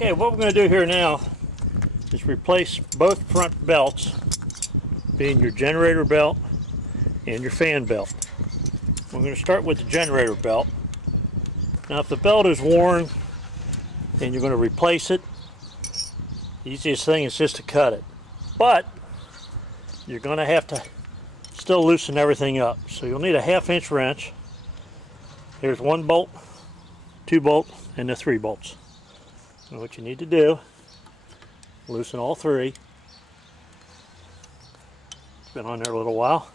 Okay, what we're going to do here now is replace both front belts, being your generator belt and your fan belt. We're going to start with the generator belt. Now if the belt is worn and you're going to replace it, the easiest thing is just to cut it. But you're going to have to still loosen everything up. So you'll need a 1/2-inch wrench. Here's 1 bolt, 2 bolt, and the 3 bolts. And what you need to do, loosen all 3. It's been on there a little while.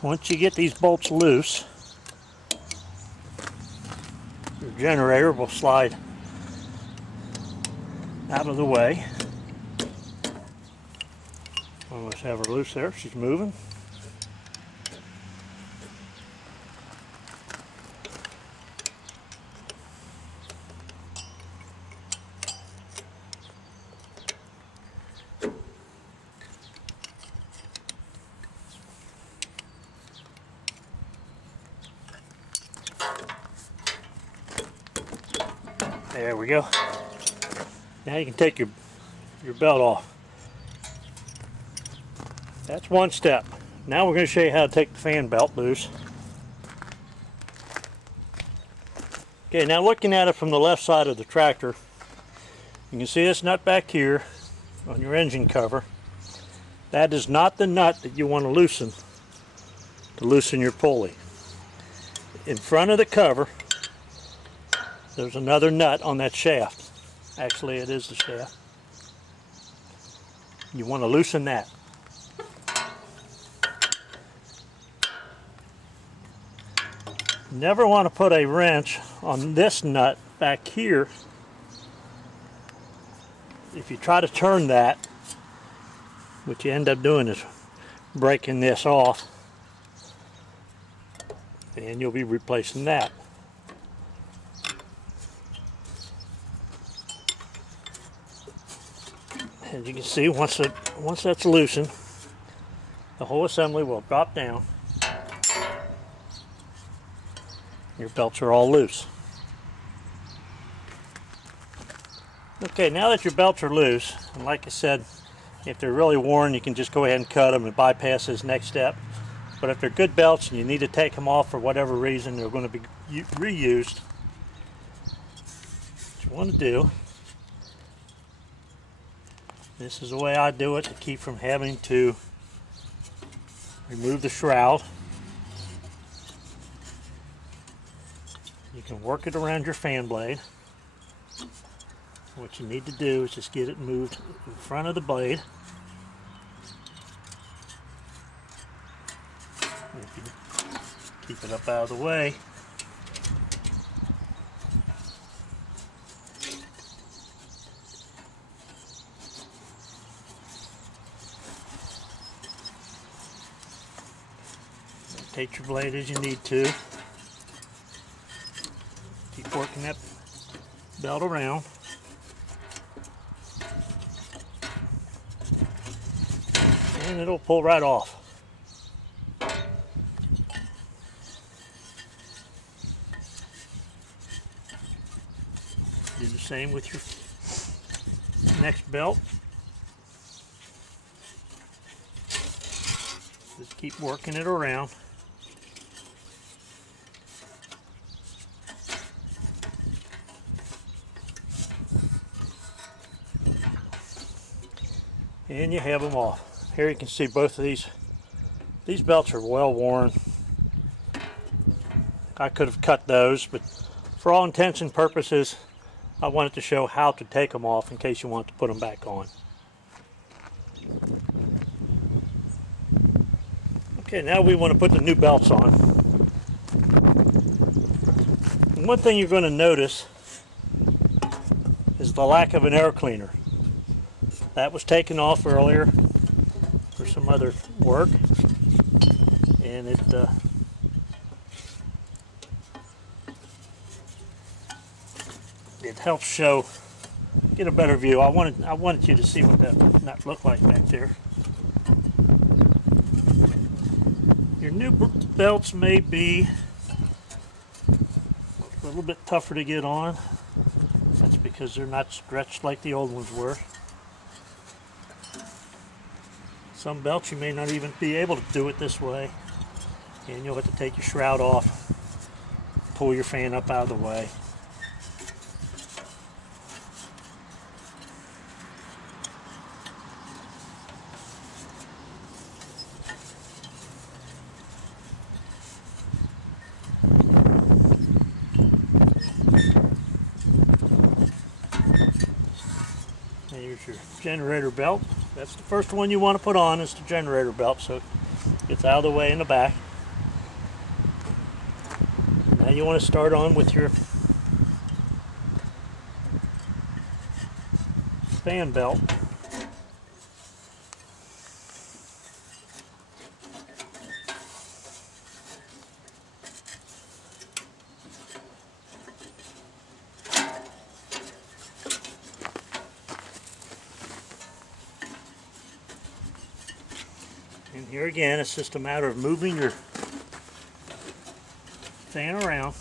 Once you get these bolts loose, your generator will slide out of the way. Almost have her loose there. She's moving. There we go. Now you can take your belt off. That's one step. Now we're going to show you how to take the fan belt loose. Okay, now looking at it from the left side of the tractor, you can see this nut back here on your engine cover. That is not the nut that you want to loosen your pulley. In front of the cover, there's another nut on that shaft. Actually, it is the shaft. You want to loosen that. Never want to put a wrench on this nut back here. If you try to turn that, what you end up doing is breaking this off, and you'll be replacing that. As you can see, once that's loosened, the whole assembly will drop down. Your belts are all loose. Okay, now that your belts are loose, and like I said, if they're really worn, you can just go ahead and cut them and bypass this next step. But if they're good belts and you need to take them off for whatever reason, they're going to be reused. What you want to do, this is the way I do it to keep from having to remove the shroud. You can work it around your fan blade. What you need to do is just get it moved in front of the blade. If you keep it up out of the way, rotate your blade as you need to. Keep working that belt around. And it'll pull right off. Do the same with your next belt. Just keep working it around. And you have them off. Here you can see both of these belts are well worn. I could have cut those, but For all intents and purposes, I wanted to show how to take them off in case you want to put them back on. Okay, now we want to put the new belts on. And one thing you're going to notice is the lack of an air cleaner. That was taken off earlier for some other work, and it helps show, get a better view. I wanted you to see what that looked like back there. Your new belts may be a little bit tougher to get on. That's because they're not stretched like the old ones were. Some belts you may not even be able to do it this way, and you'll have to take your shroud off, pull your fan up out of the way. Here's your generator belt. That's the first one you want to put on, is the generator belt, so it gets out of the way in the back. Now you want to start on with your fan belt. And here again, it's just a matter of moving your fan around.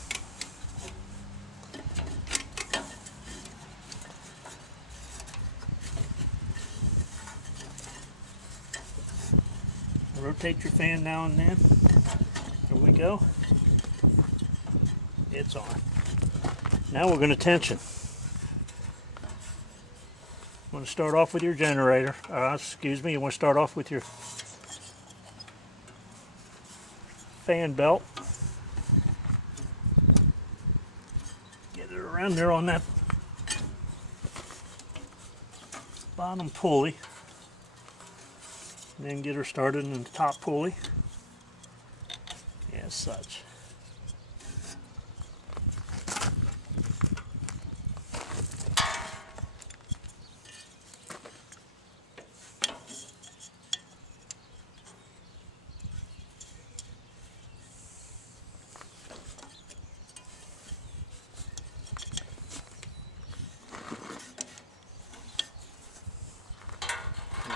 Rotate your fan now and then. There we go. It's on. Now we're going to tension. You want to start off with your generator. You want to start off with your fan belt. Get it around there on that bottom pulley. And then get her started in the top pulley. As such.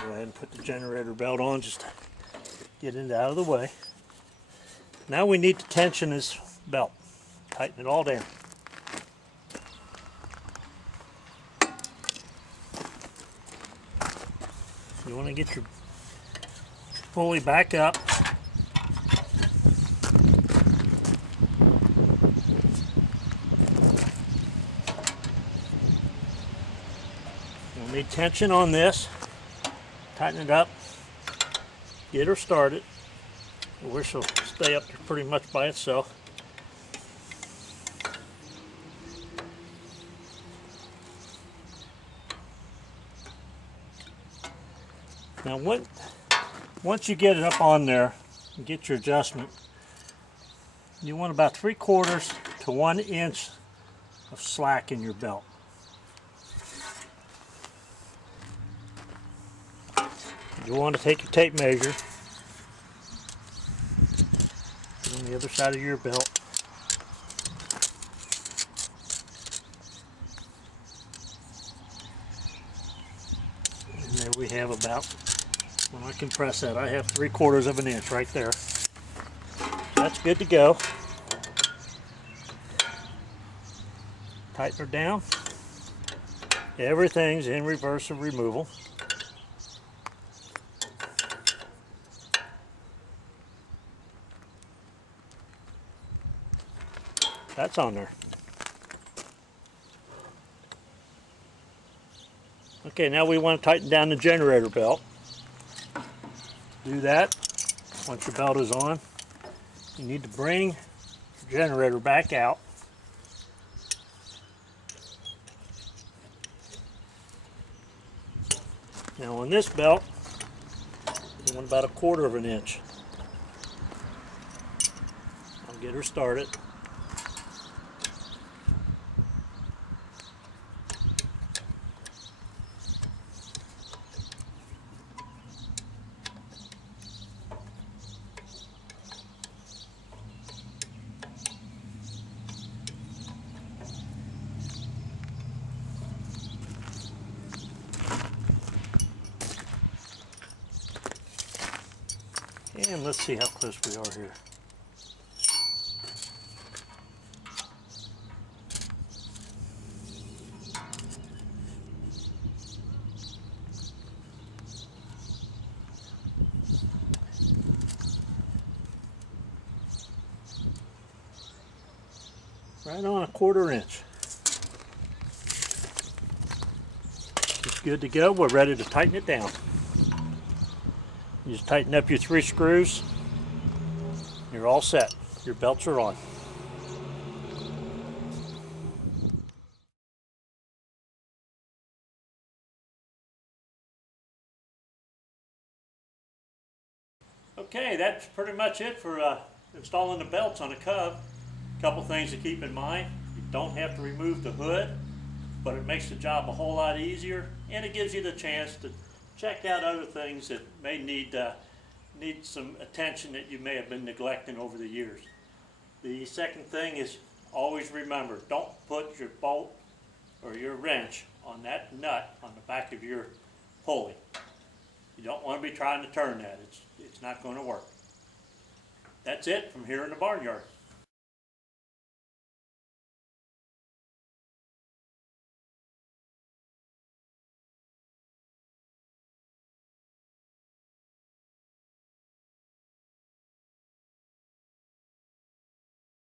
Go ahead and put the generator belt on just to get it out of the way. Now we need to tension this belt. Tighten it all down. You want to get your pulley back up. You'll need tension on this. Tighten it up, get her started. Where she'll stay up there pretty much by itself. Now once you get it up on there and get your adjustment, you want about 3/4 to 1 inch of slack in your belt. You want to take your tape measure on the other side of your belt. And there we have about, when I compress that, I have 3/4 of an inch right there. That's good to go. Tighten her down. Everything's in reverse of removal. That's on there. Okay, now we want to tighten down the generator belt. To do that, once your belt is on, you need to bring the generator back out Now on this belt, you want about 1/4 of an inch. I'll get her started. And let's see how close we are here. Right on 1/4 inch. It's good to go. We're ready to tighten it down. You just tighten up your 3 screws. You're all set. Your belts are on. Okay, that's pretty much it for installing the belts on a Cub. A couple things to keep in mind. You don't have to remove the hood, but it makes the job a whole lot easier, and it gives you the chance to check out other things that may need some attention that you may have been neglecting over the years. The second thing is always remember, don't put your bolt or your wrench on that nut on the back of your pulley. You don't want to be trying to turn that. It's not going to work. That's it from here in the barnyard.